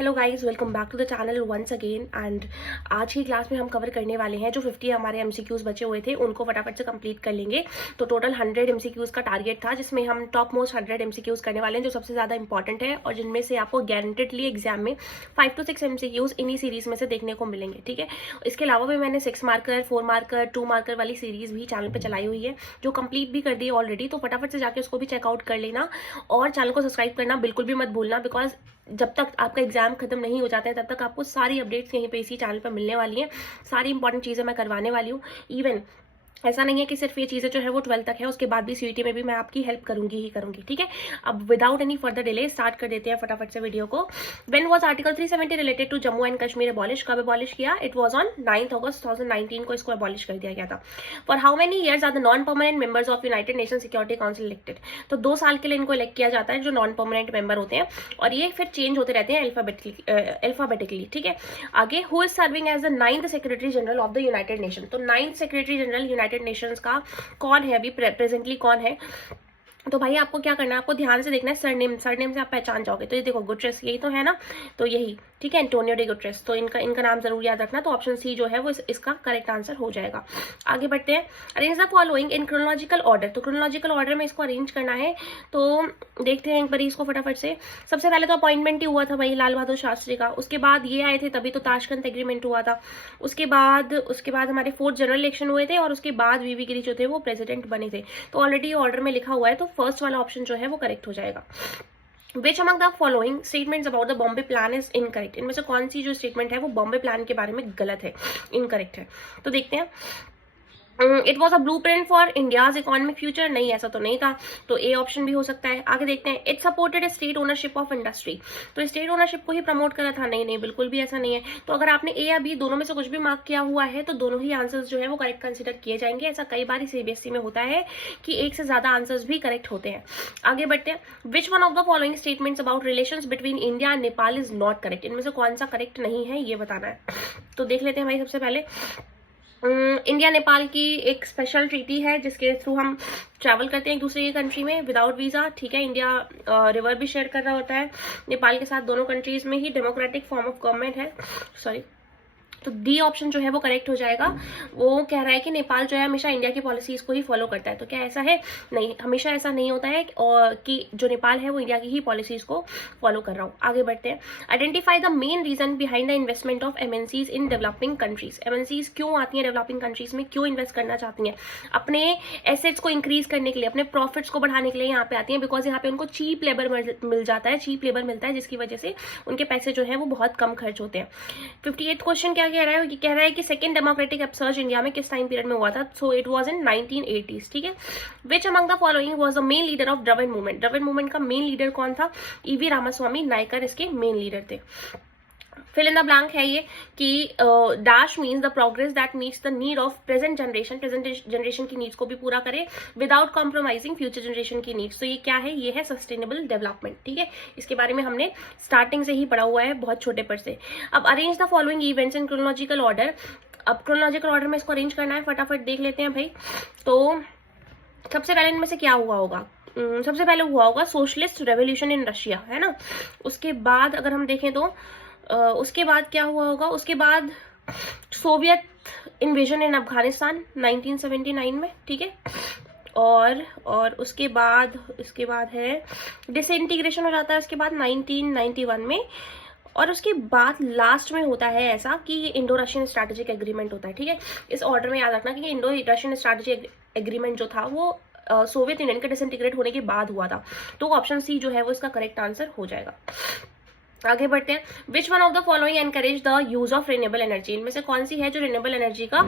Hello guys, welcome back to the channel once again. And आज की class में हम कवर करने वाले हैं जो 50 हमारे एमसीक्यूज बचे हुए थे उनको फटाफट से कंप्लीट कर लेंगे। तो टोटल 100 एमसीक्यूज का टारगेट था, जिसमें हम टॉप मोस्ट 100 एमसीक्यूज करने वाले हैं जो सबसे ज्यादा इंपॉर्टेंट है और जिनमें से आपको गारंटेडली एग्जाम में 5 to 6 एमसीक्यूज इन्हीं सीरीज में से देखने को मिलेंगे। ठीक है, इसके अलावा भी मैंने 6 मार्कर, 4 मार्कर, 2 मार्कर वाली सीरीज भी चैनल पर चलाई हुई है जो कंप्लीट भी कर दी है ऑलरेडी। तो फटाफट से जाके उसको भी चेकआउट कर लेना और चैनल को सब्सक्राइब करना बिल्कुल भी मत भूलना, बिकॉज जब तक आपका एग्जाम खत्म नहीं हो जाता है तब तक आपको सारी अपडेट्स यहीं पे इसी चैनल पर मिलने वाली हैं। सारी इंपॉर्टेंट चीजें मैं करवाने वाली हूँ। इवन ऐसा नहीं है कि सिर्फ ये चीजें जो है वो 12 तक है, उसके बाद भी सीईटी में भी मैं आपकी हेल्प करूंगी ही करूंगी। ठीक है, अब without any further delay start कर देते हैं फटाफट से वीडियो को। When was article 370 related to Jammu and Kashmir abolish? कब अबॉलिश किया? इट वाज ऑन 9 अगस्त 2019 को इसको अबॉलिश कर दिया गया था। For how many years are the non permanent members of United Nation Security Council elected? तो 2 साल के लिए इनको इलेक्ट किया जाता है जो नॉन परमानेंट मेंबर होते हैं, और ये फिर चेंज होते रहते हैं अल्फाबेटिकली। ठीक है, आगे who is serving as the 9th secretary general of the United Nation? तो 9th secretary general United Nations का कौन है, अभी प्रेजेंटली कौन है? तो भाई आपको क्या करना है, आपको ध्यान से देखना है सरनेम से आप पहचान जाओगे। तो ये देखो, गुटरेस यही तो है ना, तो यही ठीक है, एंटोनियो डी गुटरेस। तो इनका नाम जरूर याद रखना। तो ऑप्शन सी जो है वो इसका करेक्ट आंसर हो जाएगा। आगे बढ़ते हैं। Arrange the following in chronological order. तो क्रोनोलॉजिकल ऑर्डर में इसको अरेंज करना है, तो देखते हैं एक बार इसको फटाफट से। सबसे पहले तो अपॉइंटमेंट ही हुआ था भाई लाल बहादुर शास्त्री का, उसके बाद ये आए थे, तभी तो ताशकंद एग्रीमेंट हुआ था। उसके बाद हमारे 4th जनरल इलेक्शन हुए थे, और उसके बाद वीवी गिरी जो थे वो प्रेसिडेंट बने थे। तो ऑलरेडी ऑर्डर में लिखा हुआ है, तो फर्स्ट वाला ऑप्शन जो है वो करेक्ट हो जाएगा। Which among the following statements about the Bombay plan is incorrect? इनमें से कौन सी जो स्टेटमेंट है वो बॉम्बे प्लान के बारे में गलत है, इनकरेक्ट है? तो देखते हैं। It was a blue print for India's economic future? नहीं, ऐसा तो नहीं था, तो ए ऑप्शन भी हो सकता है। आगे देखते हैं। It supported state ownership of industry? तो स्टेट ओनरशिप को ही प्रमोट करा था? नहीं, बिल्कुल भी ऐसा नहीं है। तो अगर आपने ए या बी दोनों में से कुछ भी मार्क किया हुआ है तो दोनों ही आंसर्स जो है वो करेक्ट कंसिडर किए जाएंगे। ऐसा कई बार सीबीएसई में होता है कि एक से ज्यादा आंसर्स भी करेक्ट होते हैं। आगे बढ़ते हैं। विच one of the following statements about relations between India and Nepal is not correct? इनमें से कौन सा करेक्ट नहीं है ये बताना है। तो देख लेते हैं भाई। सबसे पहले इंडिया नेपाल की एक स्पेशल ट्रीटी है जिसके थ्रू हम ट्रैवल करते हैं एक दूसरे की कंट्री में विदाउट वीजा। ठीक है, इंडिया रिवर भी शेयर कर रहा होता है नेपाल के साथ। दोनों कंट्रीज में ही डेमोक्रेटिक फॉर्म ऑफ गवर्नमेंट है। सॉरी, तो डी ऑप्शन जो है वो करेक्ट हो जाएगा। वो कह रहा है कि नेपाल जो है हमेशा इंडिया की पॉलिसीज को ही फॉलो करता है। तो क्या ऐसा है? नहीं, हमेशा ऐसा नहीं होता है कि जो नेपाल है वो इंडिया की ही पॉलिसीज को फॉलो कर रहा हो। आगे बढ़ते हैं। Identify the main reason behind the investment of MNCs in developing countries? MNCs क्यों आती हैं डेवलपिंग कंट्रीज में, क्यों इन्वेस्ट करना चाहती हैं? अपने एसेट्स को इंक्रीज करने के लिए, अपने प्रॉफिट्स को बढ़ाने के लिए यहाँ पे आती हैं, बिकॉज यहाँ पे उनको चीप लेबर मिल जाता है, चीप लेबर मिलता है, जिसकी वजह से उनके पैसे जो है वो बहुत कम खर्च होते हैं। 58th क्वेश्चन क्या कह रहा है? कह रहा है कि सेकंड डेमोक्रेटिक अपसर्ज इंडिया में किस टाइम पीरियड में हुआ था? So it was in 1980s। ठीक है, which among the following was the main leader of Dravida movement? Dravida movement का मेन लीडर कौन था? ईवी रामास्वामी नायकर इसके मेन लीडर थे। फिल इन द ब्लैंक है ये कि dash means the progress that meets the need of present generation की needs को भी पूरा करे विदाउट कॉम्प्रोमाइजिंग फ्यूचर जनरेशन की नीड्स। तो ये क्या है? ये है सस्टेनेबल डेवलपमेंट। ठीक है, इसके बारे में हमने स्टार्टिंग से ही पढ़ा हुआ है, बहुत छोटे पर से। अब arrange the following events in chronological order. अब क्रोनोलॉजिकल ऑर्डर में इसको अरेंज करना है, फटाफट देख लेते हैं भाई। तो सबसे पहले इनमें से क्या हुआ होगा? सबसे पहले हुआ होगा सोशलिस्ट रेवोल्यूशन इन रशिया, है ना। उसके बाद अगर हम देखें तो उसके बाद क्या हुआ होगा? उसके बाद सोवियत इन्वेजन इन अफगानिस्तान 1979 में। ठीक है, और उसके बाद है डिसइंटीग्रेशन हो जाता है उसके बाद 1991 में। और उसके बाद लास्ट में होता है ऐसा कि ये इंडो रशियन स्ट्रैटेजिक एग्रीमेंट होता है। ठीक है, इस ऑर्डर में याद रखना कि इंडो रशियन स्ट्रैटेजिक एग्रीमेंट जो था वो सोवियत यूनियन के डिसइंटीग्रेट होने के बाद हुआ था। तो ऑप्शन सी जो है वो इसका करेक्ट आंसर हो जाएगा। आगे बढ़ते हैं। विच one of the following encourage the use of renewable energy? इनमें से कौन सी है जो रिन्यूएबल एनर्जी का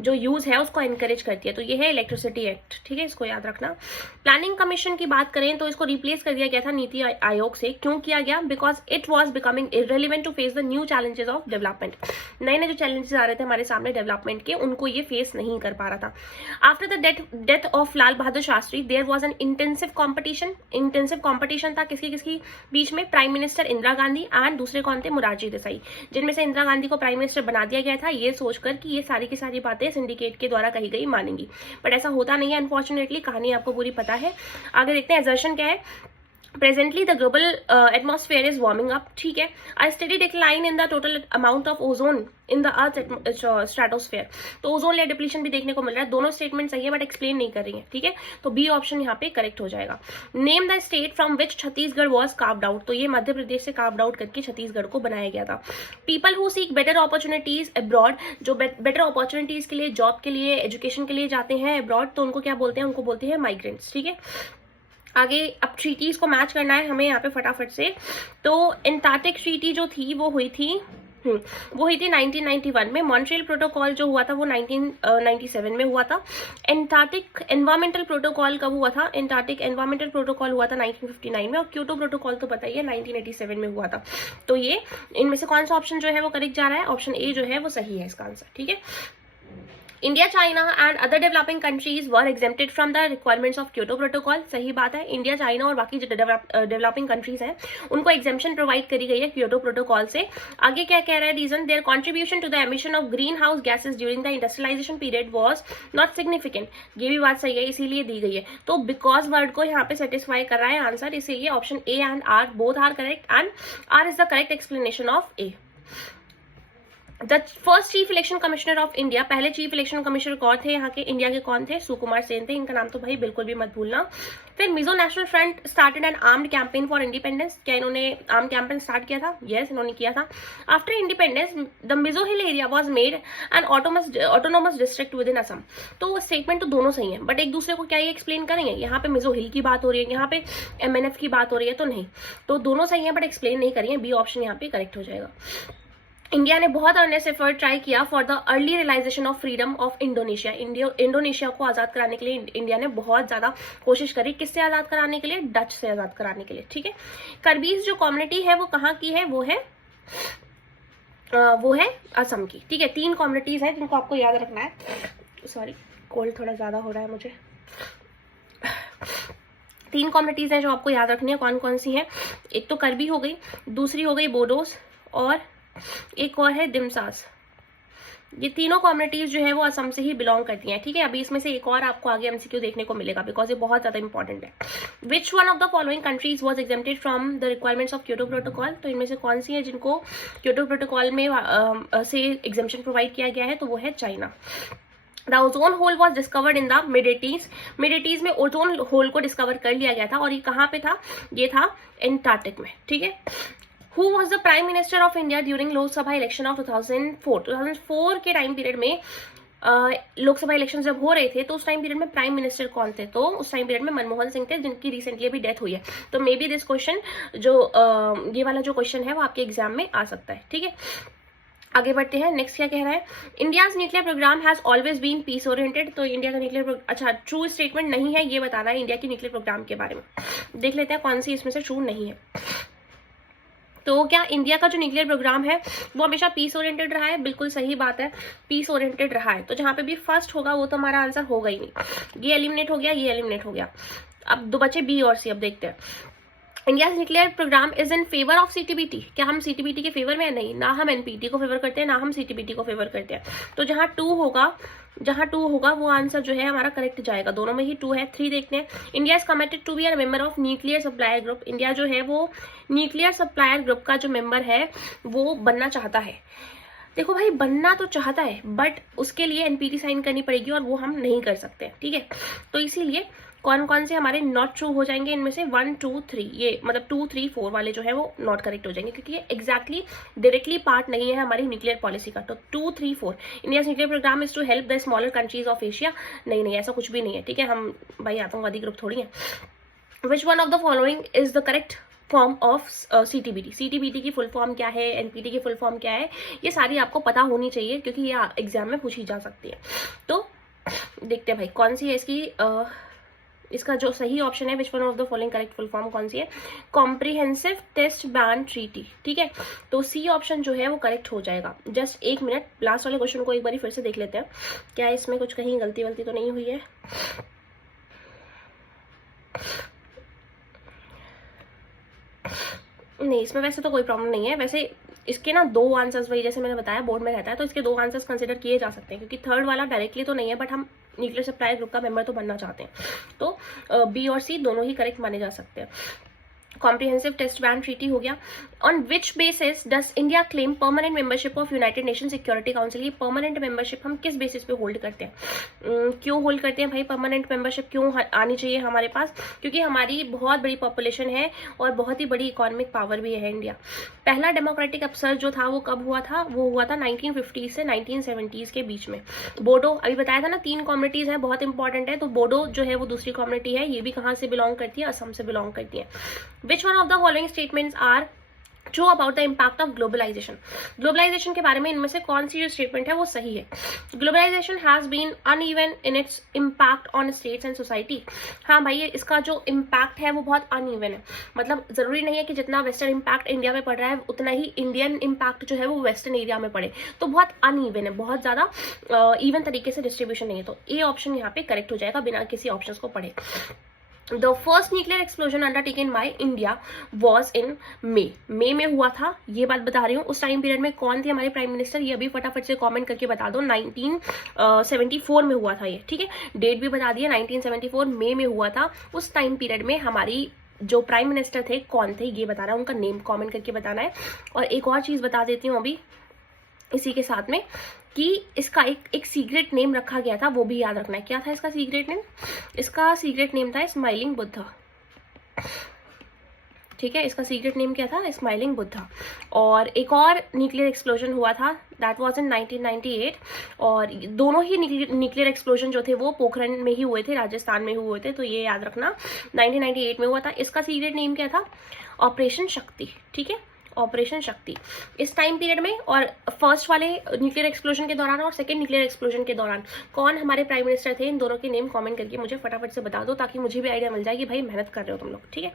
जो यूज है उसको एनकरेज करती है? तो ये है इलेक्ट्रिसिटी एक्ट। ठीक है, इसको याद रखना। प्लानिंग कमीशन की बात करें तो इसको रिप्लेस कर दिया गया था नीति आयोग से। क्यों किया गया? Because it was becoming irrelevant to face the new challenges of development. नए नए जो चैलेंजेस आ रहे थे हमारे सामने डेवलपमेंट के, उनको ये फेस नहीं कर पा रहा था। After the death of Lal Bahadur Shastri there was an intensive competition था किसकी बीच में? Prime minister Indira Gandhi and दूसरे कौन थे? मोरारजी देसाई। जिनमें से इंदिरा गांधी को प्राइम मिनिस्टर बना दिया गया था ये सोचकर कि ये सारी की सारी बातें सिंडिकेट के द्वारा कही गई मानेंगी, बट ऐसा होता नहीं है अनफॉर्चुनेटली। कहानी आपको पूरी पता है। आगे देखते हैं। एजर्शन क्या है? Presently, the global atmosphere is warming up. ठीक है. A steady decline in the total amount of ozone in the Earth's stratosphere. तो ओजोन लेयर डिप्लीशन भी देखने को मिल रहा है. दोनों स्टेटमेंट सही है बट एक्सप्लेन नहीं कर रही है. ठीक है, तो बी ऑप्शन यहाँ पे करेक्ट हो जाएगा. Name the state from which Chhattisgarh was carved out. तो ये मध्य प्रदेश से कार्व्ड आउट करके छत्तीसगढ़ को बनाया गया था. People who seek better opportunities abroad, जो बेटर अपॉर्चुनिटीज के लिए, जॉब के लिए, एजुकेशन के लिए जाते हैं अब्रॉड, तो उनको क्या बोलते हैं? उनको बोलते हैं माइग्रेंट्स. ठीक है, आगे अब ट्रीटीज को मैच करना है हमें यहाँ पे फटाफट से. तो एंटार्क्टिक ट्रीटी जो थी वो हुई थी 1991 में. मॉन्ट्रियल प्रोटोकॉल जो हुआ था वो 1997 में हुआ था. एंटार्क्टिक एनवायरमेंटल प्रोटोकॉल कब हुआ था? एंटार्क्टिक एनवायरमेंटल प्रोटोकॉल हुआ था 1959 में. और क्योटो प्रोटोकॉल तो पता ही है 1987 में हुआ था. तो ये इनमें से कौन सा ऑप्शन जो है वो करेक्ट जा रहा है? ऑप्शन ए जो है वो सही है इसका आंसर. ठीक है, India, China and other developing countries were exempted from the requirements of Kyoto protocol. सही बात है, इंडिया, चाइना और बाकी जो डेवलपिंग कंट्रीज हैं उनको एग्जेम्पशन प्रोवाइड करी गई है क्योटो प्रोटोकॉल से. आगे क्या कह रहा है? Reason, their contribution to the emission of green house gases during the industrialisation period was not significant. ये भी बात सही है, इसीलिए दी गई है. तो बिकॉज वर्ड को यहाँ पे सेटिस्फाई कर रहा है आंसर, इसीलिए option A and R both are correct and R is the correct explanation of A. The first chief election commissioner of India, पहले चीफ इलेक्शन कमिश्नर कौन थे यहाँ के? इंडिया के कौन थे? सुकुमार सेन थे. इनका नाम तो भाई बिल्कुल भी मत भूलना. फिर Mizo national front started N armed campaign for independence. क्या इन्होंने आर्म कैंपेन स्टार्ट किया था? यस, इन्होंने किया था. After independence the Mizo hill area was made an autonomous district with in Assam. तो स्टेटमेंट तो दोनों सही है बट एक दूसरे को क्या ये एक्सप्लेन करेंगे? यहाँ पे मिजो हिल की बात हो रही है, यहाँ पे MNF की बात हो रही है, तो नहीं. तो दोनों सही है बट एक्सप्लेन नहीं करेंगे. बी ऑप्शन यहाँ पे करेक्ट हो जाएगा. इंडिया ने बहुत अर्नेस्ट एफर्ट ट्राई किया for the early realisation of freedom of Indonesia. Indonesia को आजाद कराने के लिए इंडिया ने बहुत ज्यादा कोशिश करी. किससे आजाद कराने के लिए? डच से आजाद कराने के लिए. ठीक है, करबीज जो कम्युनिटी है वो कहाँ की है? वो है असम की. ठीक है, 3 कम्युनिटीज हैं जिनको आपको याद रखना है. सॉरी, कोल्ड थोड़ा ज्यादा हो रहा है मुझे. 3 कम्युनिटीज हैं जो आपको याद रखनी है. कौन कौन सी हैं? एक तो करबी हो गई, दूसरी हो गई बोडोस और एक और है दिमसास. ये तीनों कम्युनिटीज जो है वो असम से ही बिलोंग करती हैं. ठीक है, अभी इसमें से एक और आपको आगे MCQ देखने को मिलेगा बिकॉज ये बहुत ज्यादा इंपॉर्टेंट है. Which one of the following countries was exempted from the requirements of Kyoto protocol. तो इनमें से कौन सी है जिनको क्योटो प्रोटोकॉल में से एग्जेम्पशन प्रोवाइड किया गया है? तो वो है China. The ozone hole was discovered in the mid 80s में ओजोन होल को डिस्कवर कर लिया गया था. और ये कहाँ पे था? ये था एंटार्क्टिक में. ठीक है, Who was the Prime Minister of India during Lok Sabha election of 2004? 2004 के टाइम पीरियड में लोकसभा इलेक्शन जब हो रहे थे तो उस टाइम पीरियड में प्राइम मिनिस्टर कौन थे? तो उस टाइम पीरियड में मनमोहन सिंह थे, जिनकी रिसेंटली अभी डेथ हुई है. तो मे बी दिस क्वेश्चन जो ये वाला जो क्वेश्चन है वो आपके एग्जाम में आ सकता है. ठीक है, आगे बढ़ते हैं. नेक्स्ट क्या कह रहा है? India's nuclear programme has always been peace oriented. तो इंडिया का न्यूक्लियर, अच्छा, ट्रू स्टेटमेंट नहीं है, ये बताना है इंडिया के न्यूक्लियर प्रोग्राम के बारे में. देख लेते हैं कौन सी इसमें से ट्रू नहीं है. तो क्या इंडिया का जो न्यूक्लियर प्रोग्राम है वो हमेशा पीस ओरिएंटेड रहा है? बिल्कुल सही बात है, पीस ओरिएंटेड रहा है. तो जहां पे भी फर्स्ट होगा वो तो हमारा आंसर होगा ही नहीं. ये एलिमिनेट हो गया, ये एलिमिनेट हो गया. अब 2 बचे बी और सी. अब देखते हैं. India nuclear programme is in favour of CTBT. क्या हम CTBT के फेवर में है? नहीं, ना हम NPT को फेवर करते हैं ना हम CTBT को फेवर करते हैं. तो जहां 2 होगा वो आंसर जो है हमारा करेक्ट जाएगा. दोनों में ही 2 है. 3 देखते हैं. India is committed to be a member of nuclear supplier group. India जो है वो न्यूक्लियर सप्लायर ग्रुप का जो मेंबर है वो बनना चाहता है. देखो भाई, बनना तो चाहता है बट उसके लिए NPT साइन करनी पड़ेगी और वो हम नहीं कर सकते. ठीक है, तो इसीलिए कौन कौन से हमारे नॉट ट्रू हो जाएंगे? इनमें से 1, 2, 3, ये मतलब 2, 3, 4 वाले जो है वो नॉट करेक्ट हो जाएंगे क्योंकि ये एग्जैक्टली डायरेक्टली पार्ट नहीं है हमारी न्यूक्लियर पॉलिसी का. तो 2, 3, 4 India nuclear programme is to help the smaller countries of Asia. नहीं, ऐसा कुछ भी नहीं है. ठीक है, हम भाई आतंकवादी ग्रुप थोड़ी है. Which one of the following is the correct form of CTBT की फुल फॉर्म क्या है? NPT की फुल फॉर्म क्या है? ये सारी आपको पता होनी चाहिए क्योंकि ये एग्जाम में पूछी जा सकती है. तो देखते हैं भाई कौन सी है इसका जो सही ऑप्शन है. Which one of the following correct full form कौन सी है? Comprehensive test ban treaty. ठीक है, तो सी ऑप्शन जो है वो करेक्ट हो जाएगा. जस्ट 1 मिनट, लास्ट वाले क्वेश्चन को एक बार फिर से देख लेते हैं. क्या इसमें कुछ कहीं गलती वलती तो नहीं हुई है? नहीं, इसमें वैसे तो कोई प्रॉब्लम नहीं है. वैसे इसके ना 2 आंसर्स, वही जैसे मैंने बताया बोर्ड में रहता है, तो इसके 2 आंसर्स कंसिडर किए जा सकते हैं क्योंकि थर्ड वाला डायरेक्टली तो नहीं है बट हम न्यूक्लियर सप्लायर ग्रुप का मेंबर तो बनना चाहते हैं. तो बी और सी दोनों ही करेक्ट माने जा सकते हैं. कॉम्प्रिहेंसिव टेस्ट बैन ट्रीटी हो गया। On which basis does India claim permanent membership of United Nation Security council. ये परमानेंट मेंबरशिप हम किस बेसिस पे होल्ड करते हैं, क्यों होल्ड करते हैं भाई, परमानेंट मेंबरशिप क्यों आनी चाहिए हमारे पास, क्योंकि हमारी बहुत बड़ी पॉपुलेशन है और बहुत ही बड़ी इकोनॉमिक पावर भी है इंडिया। पहला डेमोक्रेटिक अपसर्ज जो था वो कब हुआ था, वो हुआ था 1950 से 1970s के बीच में। बोडो, अभी बताया था ना 3 कम्युनिटीज हैं, बहुत इंपॉर्टेंट है, तो बोडो जो है वो दूसरी कम्युनिटी है, ये भी कहाँ से बिलोंग करती है, असम से बिलोंग करती है। Which one of the following statements are true about the impact of globalisation. Globalisation के बारे में इनमें से कौन सी जो स्टेटमेंट है वो सही है। Globalisation has been uneven in its impact on states and society. हाँ भाई, इसका जो इम्पैक्ट है वो बहुत अनइवन है, मतलब जरूरी नहीं है कि जितना वेस्टर्न इम्पैक्ट इंडिया में पड़ रहा है उतना ही इंडियन इम्पैक्ट जो है वो वेस्टर्न एरिया में पड़े, तो बहुत अनइवन है, बहुत ज्यादा इवन तरीके से डिस्ट्रीब्यूशन नहीं है। तो ए ऑप्शन यहाँ पे करेक्ट हो जाएगा बिना किसी ऑप्शन को पढ़े। The first nuclear explosion undertaken by India was in May में हुआ था, ये बात बता रही हूँ। उस टाइम पीरियड में कौन थे हमारे प्राइम मिनिस्टर, ये अभी फटाफट से कमेंट करके बता दो। 1974 में हुआ था ये, ठीक है, डेट भी बता दिया, 1974 मई में हुआ था। उस टाइम पीरियड में हमारी जो प्राइम मिनिस्टर थे कौन थे ये बताना है, उनका नेम कमेंट करके बताना है। और एक और चीज बता देती हूँ अभी इसी के साथ में, कि इसका एक सीक्रेट नेम रखा गया था, वो भी याद रखना है। क्या था इसका सीक्रेट नेम, इसका सीक्रेट नेम था स्माइलिंग बुद्धा, ठीक है, इसका सीक्रेट नेम क्या था, स्माइलिंग बुद्धा। और एक और न्यूक्लियर एक्सप्लोजन हुआ था, दैट वाज इन 1998, और दोनों ही न्यूक्लियर एक्सप्लोजन जो थे वो पोखरण में ही हुए थे, राजस्थान में हुए थे, तो ये याद रखना 1998 में हुआ था। इसका सीक्रेट नेम क्या था, ऑपरेशन शक्ति, ठीक है, ऑपरेशन शक्ति। इस टाइम पीरियड में और फर्स्ट वाले न्यूक्लियर एक्सप्लोजन के दौरान और सेकंड न्यूक्लियर एक्सप्लोजन के दौरान कौन हमारे प्राइम मिनिस्टर थे, इन दोनों के नेम कमेंट करके मुझे फटाफट से बता दो, ताकि मुझे भी आइडिया मिल जाए कि भाई मेहनत कर रहे हो तुम लोग, ठीक है।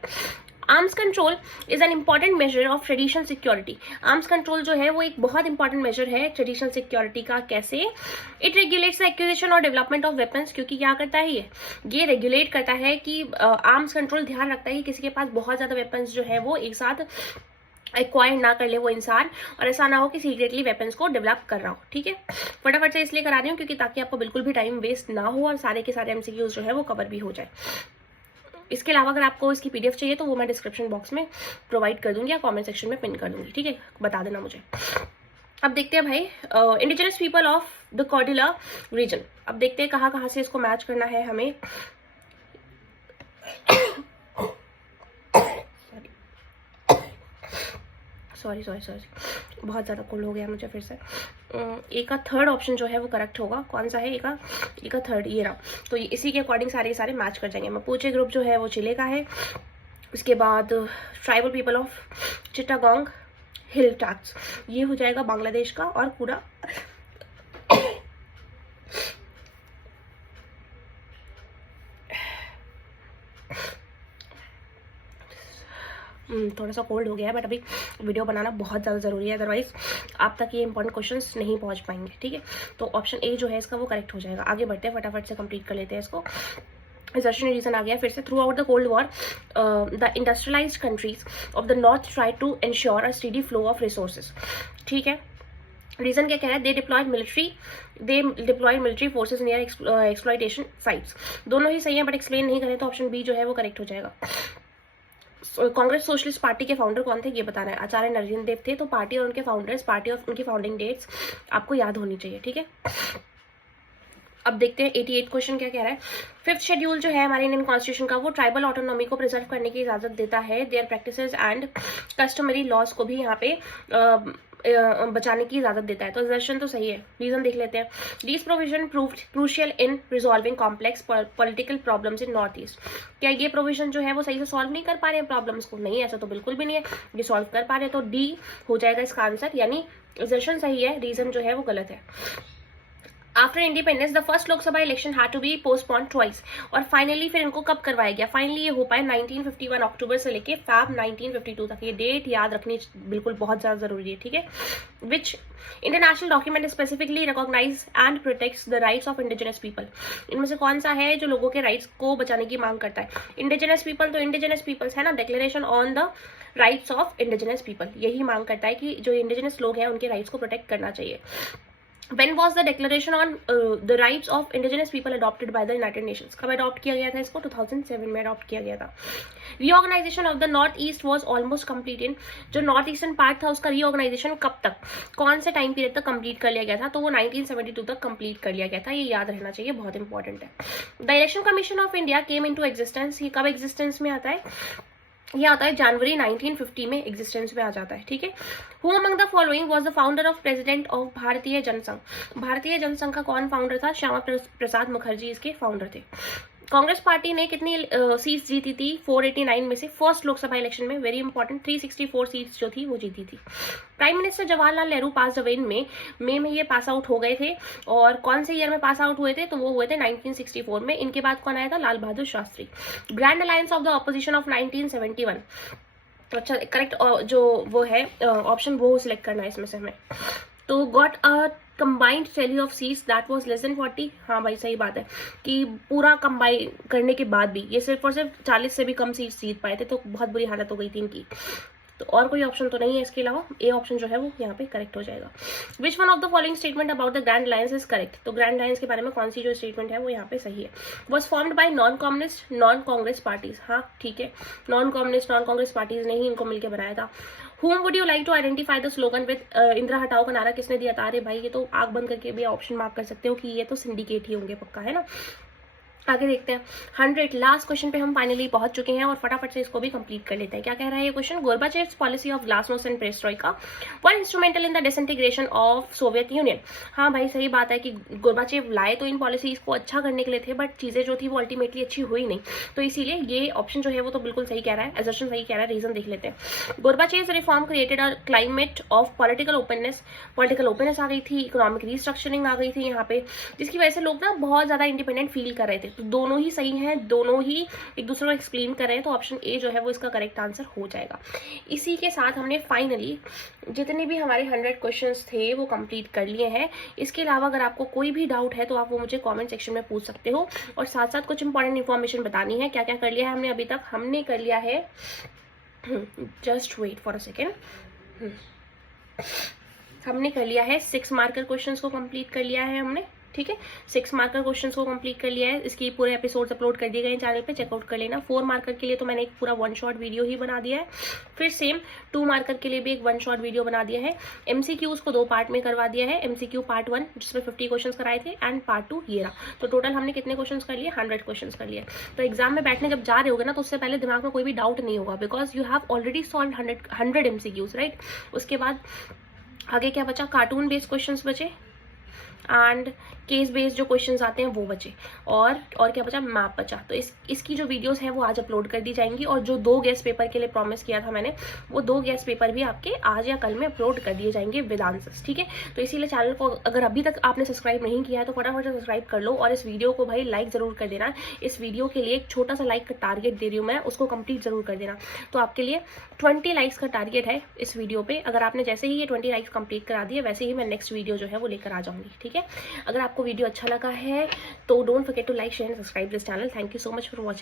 Arms control is an important measure of traditional security. Arms control जो है वो एक बहुत इंपॉर्टेंट मेजर है ट्रेडिशनल सिक्योरिटी का। कैसे, इट रेगुलेट्स द एक्विजिशन और डेवलपमेंट ऑफ वेपन्स, क्योंकि क्या करता है ये रेगुलेट करता है कि आर्म्स कंट्रोल ध्यान रखता है कि किसी के पास बहुत ज्यादा वेपन्स जो है वो एक साथ एक्वायर ना कर ले वो इंसान, और ऐसा ना हो कि सीक्रेटली वेपन्स को डेवलप कर रहा हो, ठीक है। फटाफट से इसलिए करा रही हूँ क्योंकि ताकि आपको बिल्कुल भी टाइम वेस्ट ना हो और सारे के सारे एमसीक्यूज जो है वो कवर भी हो जाए। इसके अलावा अगर आपको इसकी पीडीएफ चाहिए तो वो मैं डिस्क्रिप्शन बॉक्स में प्रोवाइड कर दूंगी या कमेंट सेक्शन में पिन कर दूंगी, ठीक है, बता देना मुझे। अब देखते हैं भाई indigenous people of the Cordillera region. अब देखते हैं कहाँ से इसको मैच करना है हमें। सॉरी बहुत ज़्यादा कोल्ड हो गया मुझे फिर से। ए का थर्ड ऑप्शन जो है वो करेक्ट होगा। कौन सा है, ए का थर्ड, ये रहा। तो इसी के अकॉर्डिंग सारे मैच कर जाएंगे। मपुचे ग्रुप जो है वो चिले का है। उसके बाद tribal people of Chittagong hill tax, ये हो जाएगा बांग्लादेश का। और पूरा थोड़ा सा कोल्ड हो गया है, बट अभी वीडियो बनाना बहुत ज़्यादा ज़रूरी है, अदरवाइज आप तक ये इंपॉर्टेंट क्वेश्चंस नहीं पहुंच पाएंगे, ठीक है। तो ऑप्शन ए जो है इसका वो करेक्ट हो जाएगा। आगे बढ़ते हैं, फटाफट से कंप्लीट कर लेते हैं इसको। असर्शन रीजन आ गया फिर से। Throughout the cold war the industrialised countries of the north try to ensure a steady flow of resources, ठीक है। रीजन क्या कह रहा है, they deployed military forces near exploitation sites. दोनों ही सही है, बट एक्सप्लेन नहीं करें तो ऑप्शन बी जो है वो करेक्ट हो जाएगा। कांग्रेस सोशलिस्ट पार्टी के फाउंडर कौन थे ये बताना है। आचार्य नरेंद्र देव थे। तो पार्टी और उनके फाउंडर्स, पार्टी और उनकी फाउंडिंग डेट्स आपको याद होनी चाहिए, ठीक है। अब देखते हैं 88 क्वेश्चन क्या कह रहा है। 5th शेड्यूल जो है हमारे इंडियन कॉन्स्टिट्यूशन का वो ट्राइबल ऑटोनॉमी को प्रिजर्व करने की इजाजत देता है। Their practices and customary laws को भी यहाँ पे बचाने की इजाजत देता है। तो सजेशन तो सही है। रीजन देख लेते हैं। This provision proved crucial in resolving complex political problems in north east. क्या ये प्रोविजन जो है वो सही से सॉल्व नहीं कर पा रहे हैं प्रॉब्लम्स को? नहीं, ऐसा तो बिल्कुल भी नहीं है। ये सॉल्व कर पा रहे हैं। तो डी हो जाएगा इसका आंसर, यानी सजेशन सही है, रीजन जो है वो गलत है। After independence the first Lok Sabha election had to be postpone twice. और फाइनली फिर इनको कब करवाया गया? फाइनली ये हो पाए 1951 अक्टूबर से लेके फैब 1952 तक। ये डेट याद रखनी बिल्कुल बहुत ज्यादा जरूरी है, ठीक है। Which international document specifically recognise and protects the rights of indigenous people. इनमें से कौन सा है जो लोगों के राइट्स को बचाने की मांग करता है? इंडिजिनस पीपल, तो इंडिजिनस पीपल्स है ना, declaration on the rights of indigenous people, यही मांग करता है कि जो इंडिजिनस लोग हैं उनके राइट्स को प्रोटेक्ट करना चाहिए। When was the declaration on the rights of indigenous people adopted by the United Nations? कब अडॉप्ट किया गया था इसको? 2007 में अडॉप्ट किया गया था. Reorganisation of the north east was almost complete in, जो नॉर्थ ईस्टर्न पार्ट था उसका रीऑर्गेनाइजेशन कब तक, कौन से टाइम पीरियड तक कंप्लीट कर लिया गया था? तो वो 1972 तक कंप्लीट कर लिया गया था. ये याद रहना चाहिए, बहुत इंपॉर्टेंट है. The election commission of India came into existence, ये कब एग्जिस्टेंस में आता है? ये आता है जनवरी 1950 में एग्जिस्टेंस में आ जाता है. ठीक है. Who among the following was the founder of president of भारतीय जनसंघ? भारतीय जनसंघ का कौन फाउंडर था? श्यामा प्रसाद मुखर्जी इसके फाउंडर थे. कांग्रेस पार्टी ने कितनी सीट्स जीती थी 489 में से फर्स्ट लोकसभा इलेक्शन में? वेरी इंपॉर्टेंट, 364 सीट्स जो थी वो जीती थी. Prime minister Jawaharlal Nehru pass away in में ये पास आउट हो गए थे. और कौन से ईयर में पास आउट हुए थे? तो वो हुए थे 1964 में. इनके बाद कौन आया था? Lal Bahadur Shastri. Grand alliance of the opposition of 1971. तो अच्छा, करेक्ट जो वो है ऑप्शन वो सिलेक्ट करना है इसमें से हमें. तो got a combined tally of seats that was less than 40. हाँ भाई सही बात है कि पूरा कंबाइन करने के बाद भी ये सिर्फ और सिर्फ 40 से भी कम सीट्स जीत पाए थे. तो बहुत बुरी हालत हो गई थी इनकी. तो और कोई ऑप्शन तो नहीं है इसके अलावा. ए ऑप्शन जो है वो यहाँ पे करेक्ट हो जाएगा. विच one of the following statement about the grand alliance is correct? तो ग्रैंड अलायंस के बारे में कौन सी जो स्टेटमेंट है वो यहाँ पे सही है? Was formed by non communist non Congress parties. हाँ ठीक है, non communist non Congress parties ने ही इनको मिलकर बनाया था. Whom would you like to identify the slogan with? Indira हटाओ का नारा किसने दिया था? अरे भाई ये तो आग बंद करके भी ऑप्शन मार्क कर सकते हो कि ये तो सिंडिकेट ही होंगे पक्का, है ना. आगे देखते हैं. 100 लास्ट क्वेश्चन पे हम फाइनली पहुंच चुके हैं और फटाफट से इसको भी कंप्लीट कर लेते हैं. क्या कह रहा है ये question? Gorbachev's policy of glasnost and perestroika were instrumental in the disintegration of Soviet Union. हाँ भाई सही बात है कि गोर्बाचेव लाए तो इन पॉलिसीज को अच्छा करने के लिए थे, बट चीजें जो थी वो अल्टीमेटली अच्छी हुई नहीं. तो इसीलिए ये ऑप्शन जो है वो तो बिल्कुल सही कह रहा है, एजर्शन सही कह रहा है. रीजन देख लेते हैं. Gorbachev's reform created a climate of political openness. Political openness आ गई थी, इकोनॉमिक रिस्ट्रक्चरिंग आ गई थी यहाँ पे, जिसकी वजह से लोग ना बहुत ज्यादा इंडिपेंडेंट फील कर रहे थे. तो दोनों ही सही हैं, दोनों ही एक दूसरे को एक्सप्लेन कर रहे हैं. तो ऑप्शन ए जो है वो इसका करेक्ट आंसर हो जाएगा. इसी के साथ हमने फाइनली जितने भी हमारे 100 क्वेश्चंस थे वो कंप्लीट कर लिए हैं. इसके अलावा अगर आपको कोई भी डाउट है तो आप वो मुझे कमेंट सेक्शन में पूछ सकते हो. और साथ साथ कुछ इंपॉर्टेंट इन्फॉर्मेशन बतानी है. क्या क्या कर लिया है हमने अभी तक? हमने कर लिया है, just wait for a second, हमने कर लिया है 6 मार्कर क्वेश्चंस को कंप्लीट कर लिया है हमने. ठीक है, 6 मार्कर क्वेश्चंस को कंप्लीट कर लिया है. इसकी पूरे एपिसोड्स अपलोड कर दिए गए हैं चैनल पे, चेकआउट कर लेना. 4 मार्कर के लिए तो मैंने एक पूरा 1 शॉट वीडियो ही बना दिया है. फिर सेम 2 मार्कर के लिए भी एक 1 शॉट वीडियो बना दिया है. एमसीक्यूज को 2 पार्ट में करवा दिया है. एमसीक्यू पार्ट 1 जिसमें 50 क्वेश्चन कराए थे एंड पार्ट 2 ये रहा. तो टोटल हमने कितने क्वेश्चन कर लिए? 100 क्वेश्चन कर लिए. तो एग्जाम में बैठने जब जा रहे होगे ना तो उससे पहले दिमाग में कोई भी डाउट नहीं होगा, because you have already solve 100 MCQs, right. उसके बाद आगे क्या बचा? कार्टून बेस्ड क्वेश्चन बचे एंड केस बेस्ड जो क्वेश्चंस आते हैं वो बचे. और क्या बचा? मैप बचा. तो इसकी जो वीडियोस हैं वो आज अपलोड कर दी जाएंगी. और जो 2 गेस्ट पेपर के लिए प्रॉमिस किया था मैंने, वो 2 गेस्ट पेपर भी आपके आज या कल में अपलोड कर दिए जाएंगे विद आंसर्स. ठीक है. तो इसीलिए चैनल को अगर अभी तक आपने सब्सक्राइब नहीं किया है तो फटाफट से सब्सक्राइब कर लो. और इस वीडियो को भाई लाइक जरूर कर देना. इस वीडियो के लिए एक छोटा सा लाइक का टारगेट दे रही हूँ मैं, उसको कंप्लीट जरूर कर देना. तो आपके लिए 20 लाइक्स का टारगेट है इस वीडियो पे. अगर आपने जैसे ही ये 20 लाइक्स कंप्लीट करा दिए वैसे ही मैं नेक्स्ट वीडियो जो है वो लेकर आ जाऊंगी. ठीक है. अगर आपको वीडियो अच्छा लगा है तो don't forget to like share and subscribe this channel. Thank you so much for watching.